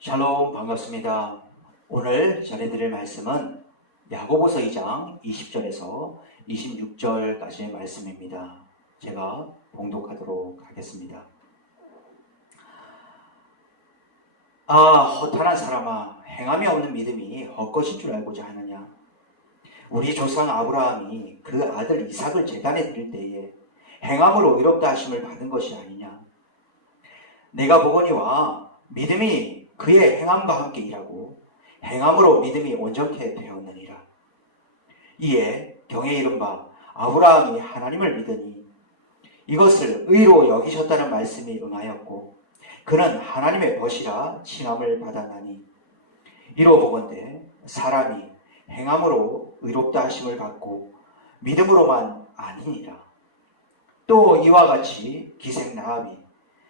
샬롬 반갑습니다. 오늘 전해드릴 말씀은 야고보서 2장 20절에서 26절까지의 말씀입니다. 제가 봉독하도록 하겠습니다. 허탄한 사람아, 행함이 없는 믿음이 헛것인 줄 알고자 하느냐? 우리 조상 아브라함이 그 아들 이삭을 제단에 드릴 때에 행함으로 의롭다 하심을 받은 것이 아니냐? 내가 보거니와 믿음이 그의 행함과 함께 일하고 행함으로 믿음이 온전케 되었느니라. 이에 경에 이른 바 아브라함이 하나님을 믿으니 이것을 의로 여기셨다는 말씀이 응하였고 그는 하나님의 벗이라 칭함을 받았나니 이로 보건대 사람이 행함으로 의롭다 하심을 받고 믿음으로만 아니니라. 또 이와 같이 기생 라합이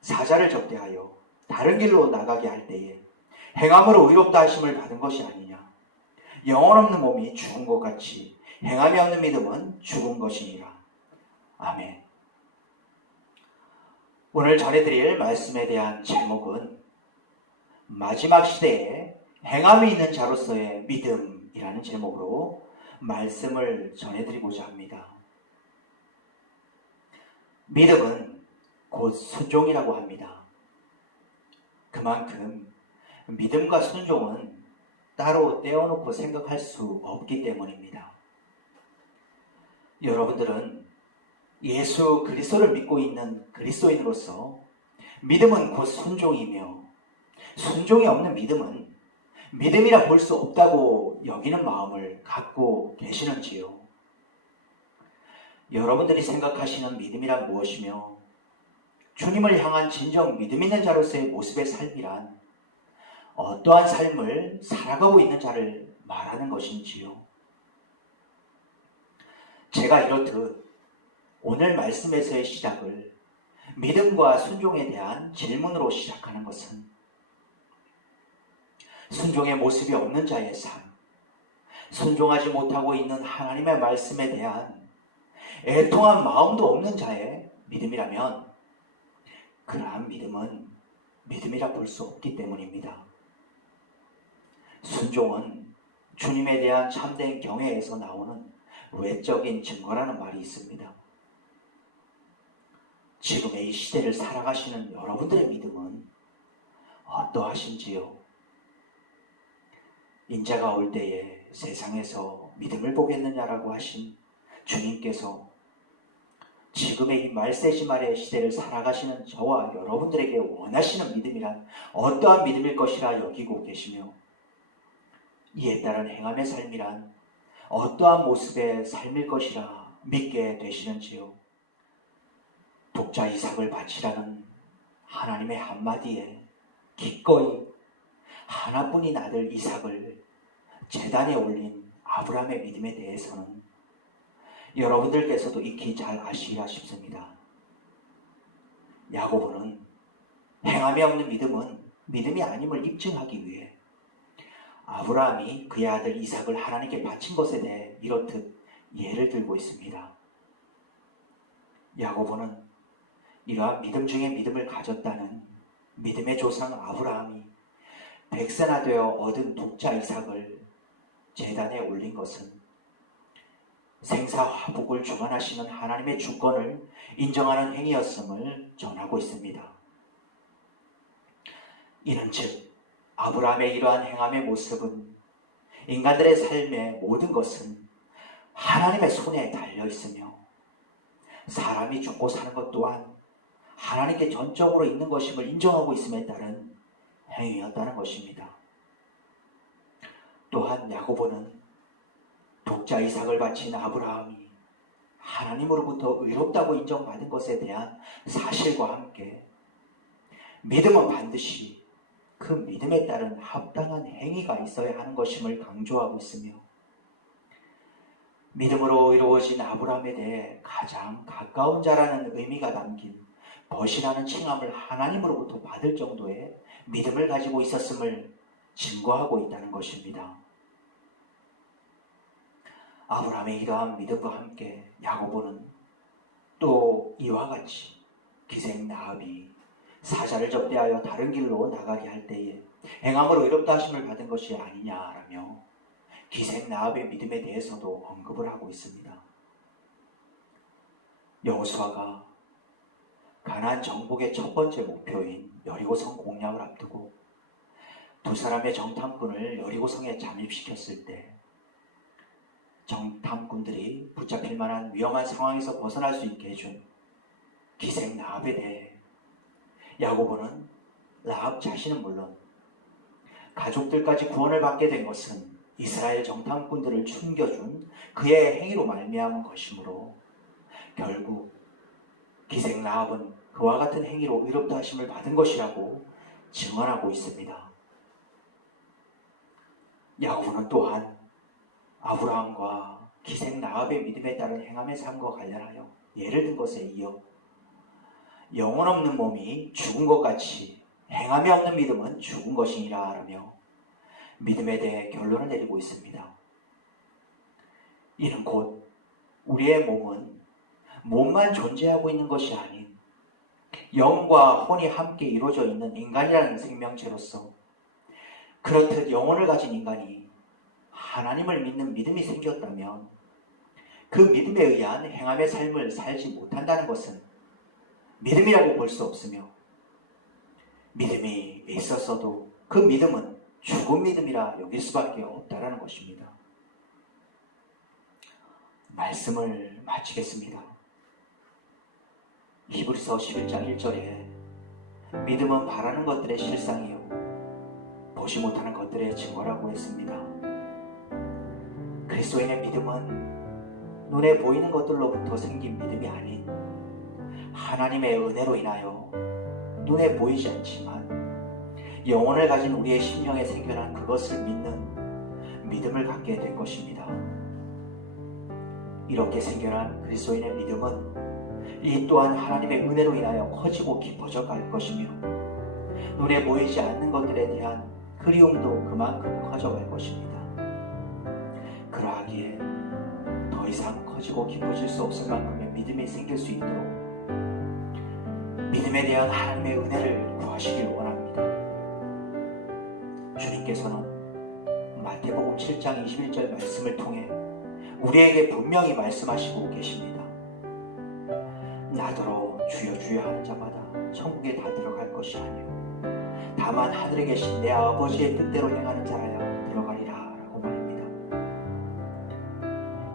사자를 접대하여 다른 길로 나가게 할 때에 행함으로 의롭다 하심을 받은 것이 아니냐. 영혼 없는 몸이 죽은 것 같이 행함이 없는 믿음은 죽은 것이니라. 아멘. 오늘 전해드릴 말씀에 대한 제목은 마지막 시대에 행함이 있는 자로서의 믿음이라는 제목으로 말씀을 전해드리고자 합니다. 믿음은 곧 순종이라고 합니다. 그만큼 믿음과 순종은 따로 떼어놓고 생각할 수 없기 때문입니다. 여러분들은 예수 그리스도를 믿고 있는 그리스도인으로서 믿음은 곧 순종이며 순종이 없는 믿음은 믿음이라 볼 수 없다고 여기는 마음을 갖고 계시는지요? 여러분들이 생각하시는 믿음이란 무엇이며 주님을 향한 진정 믿음 있는 자로서의 모습의 삶이란 어떠한 삶을 살아가고 있는 자를 말하는 것인지요? 제가 이렇듯 오늘 말씀에서의 시작을 믿음과 순종에 대한 질문으로 시작하는 것은 순종의 모습이 없는 자의 삶, 순종하지 못하고 있는 하나님의 말씀에 대한 애통한 마음도 없는 자의 믿음이라면 그러한 믿음은 믿음이라 볼 수 없기 때문입니다. 순종은 주님에 대한 참된 경외에서 나오는 외적인 증거라는 말이 있습니다. 지금의 이 시대를 살아가시는 여러분들의 믿음은 어떠하신지요? 인자가 올 때에 세상에서 믿음을 보겠느냐라고 하신 주님께서 지금의 이 말세지말의 시대를 살아가시는 저와 여러분들에게 원하시는 믿음이란 어떠한 믿음일 것이라 여기고 계시며 이에 따른 행함의 삶이란 어떠한 모습의 삶일 것이라 믿게 되시는지요? 독자 이삭을 바치라는 하나님의 한마디에 기꺼이 하나뿐인 아들 이삭을 제단에 올린 아브라함의 믿음에 대해서는 여러분들께서도 익히 잘 아시리라 싶습니다. 야고보는 행함이 없는 믿음은 믿음이 아님을 입증하기 위해 아브라함이 그의 아들 이삭을 하나님께 바친 것에 대해 이렇듯 예를 들고 있습니다. 야고보는 이러한 믿음 중에 믿음을 가졌다는 믿음의 조상 아브라함이 백세나 되어 얻은 독자 이삭을 제단에 올린 것은 생사화복을 주관하시는 하나님의 주권을 인정하는 행위였음을 전하고 있습니다. 이는 즉 아브라함의 이러한 행함의 모습은 인간들의 삶의 모든 것은 하나님의 손에 달려 있으며 사람이 죽고 사는 것 또한 하나님께 전적으로 있는 것임을 인정하고 있음에 따른 행위였다는 것입니다. 또한 야고보는 독자 이삭을 바친 아브라함이 하나님으로부터 의롭다고 인정받은 것에 대한 사실과 함께 믿음은 반드시 그 믿음에 따른 합당한 행위가 있어야 하는 것임을 강조하고 있으며 믿음으로 이루어진 아브라함에 대해 가장 가까운 자라는 의미가 담긴 벗이라는 칭함을 하나님으로부터 받을 정도의 믿음을 가지고 있었음을 증거하고 있다는 것입니다. 아브라함의 이러한 믿음과 함께 야고보는 또 이와 같이 기생 라합이 사자를 접대하여 다른 길로 나가게 할 때에 행함으로 의롭다 하심을 받은 것이 아니냐라며 기생 라합의 믿음에 대해서도 언급을 하고 있습니다. 여호수아가 가나안 정복의 첫 번째 목표인 여리고성 공략을 앞두고 두 사람의 정탐꾼을 여리고성에 잠입시켰을 때 정탐꾼들이 붙잡힐 만한 위험한 상황에서 벗어날 수 있게 해준 기생 라합에 대해 야고보는 라합 자신은 물론 가족들까지 구원을 받게 된 것은 이스라엘 정탐꾼들을 숨겨준 그의 행위로 말미암은 것이므로 결국 기생 라합은 그와 같은 행위로 의롭다 하심을 받은 것이라고 증언하고 있습니다. 야고보는 또한 아브라함과 기생 라합의 믿음에 따른 행함의 삶과 관련하여 예를 든 것에 이어 영혼 없는 몸이 죽은 것 같이 행함이 없는 믿음은 죽은 것이니라 라며 믿음에 대해 결론을 내리고 있습니다. 이는 곧 우리의 몸은 몸만 존재하고 있는 것이 아닌 영과 혼이 함께 이루어져 있는 인간이라는 생명체로서 그렇듯 영혼을 가진 인간이 하나님을 믿는 믿음이 생겼다면 그 믿음에 의한 행함의 삶을 살지 못한다는 것은 믿음이라고 볼 수 없으며 믿음이 있었어도 그 믿음은 죽은 믿음이라 여길 수밖에 없다라는 것입니다. 말씀을 마치겠습니다. 히브리서 11장 1절에 믿음은 바라는 것들의 실상이요 보지 못하는 것들의 증거라고 했습니다. 그리스도인의 믿음은 눈에 보이는 것들로부터 생긴 믿음이 아닌 하나님의 은혜로 인하여 눈에 보이지 않지만 영혼을 가진 우리의 심령에 생겨난 그것을 믿는 믿음을 갖게 된 것입니다. 이렇게 생겨난 그리스도인의 믿음은 이 또한 하나님의 은혜로 인하여 커지고 깊어져 갈 것이며 눈에 보이지 않는 것들에 대한 그리움도 그만큼 커져갈 것입니다. 그러하기에 더 이상 커지고 깊어질 수 없을 만큼의 믿음이 생길 수 있도록 믿음에 대한 하나님의 은혜를 구하시길 원합니다. 주님께서는 마태복음 7장 21절 말씀을 통해 우리에게 분명히 말씀하시고 계십니다. 나더러 주여 주여 하는 자마다 천국에 다 들어갈 것이 아니요 다만 하늘에 계신 내 아버지의 뜻대로 행하는 자라야 들어가리라 라고 말입니다.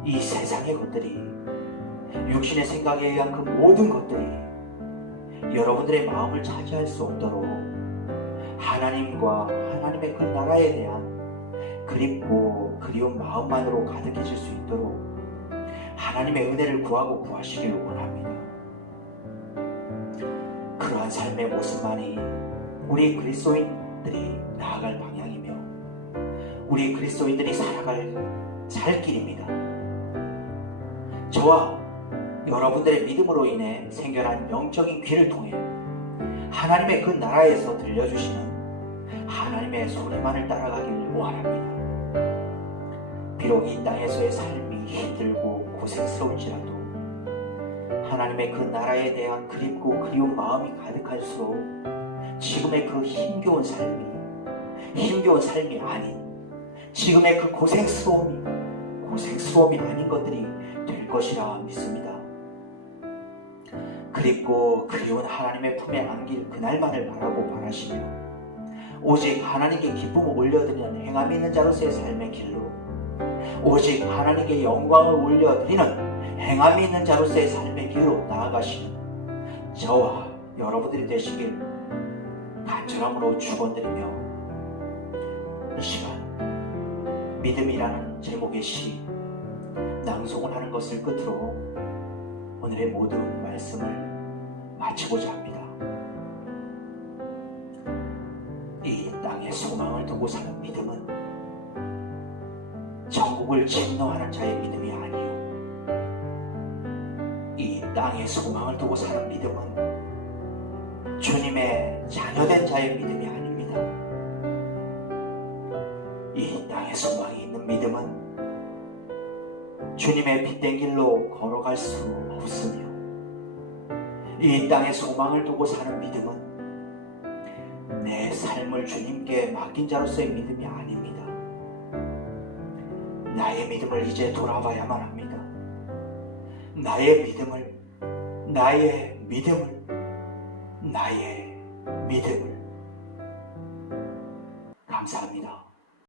이 세상의 것들이 육신의 생각에 의한 그 모든 것들이 여러분들의 마음을 차지할 수 없도록 하나님과 하나님의 그 나라에 대한 그립고 그리운 마음만으로 가득해질 수 있도록 하나님의 은혜를 구하고 구하시길 원합니다. 그러한 삶의 모습만이 우리 그리스도인들이 나아갈 방향이며 우리 그리스도인들이 살 길입니다. 저와 여러분들의 믿음으로 인해 생겨난 영적인 귀를 통해 하나님의 그 나라에서 들려주시는 하나님의 소리만을 따라가기를 원합니다. 비록 이 땅에서의 삶이 힘들고 고생스러울지라도 하나님의 그 나라에 대한 그립고 그리운 마음이 가득할수록 지금의 그 힘겨운 삶이 아닌 지금의 그 고생스러움이 아닌 것들이 될 것이라 믿습니다. 그립고 그리운 하나님의 품에 안길 그날만을 바라고 바라시며 오직 하나님께 기쁨을 올려드리는 행함이 있는 자로서의 삶의 길로 오직 하나님께 영광을 올려드리는 행함이 있는 자로서의 삶의 길로 나아가시는 저와 여러분들이 되시길 간절함으로 축원드리며 이 시간 믿음이라는 제목의 시 낭송을 하는 것을 끝으로 오늘의 모든 말씀을 마치고자 합니다. 이 땅에 소망을 두고 사는 믿음은 천국을 침노하는 자의 믿음이 아니요 이 땅에 소망을 두고 사는 믿음은 주님의 자녀된 자의 믿음이 아닙니다. 이 땅에 소망이 있는 믿음은 주님의 빛된 길로 걸어갈 수 없으며 이 땅에 소망을 두고 사는 믿음은 내 삶을 주님께 맡긴 자로서의 믿음이 아닙니다. 나의 믿음을 이제 돌아봐야만 합니다. 나의 믿음을 감사합니다.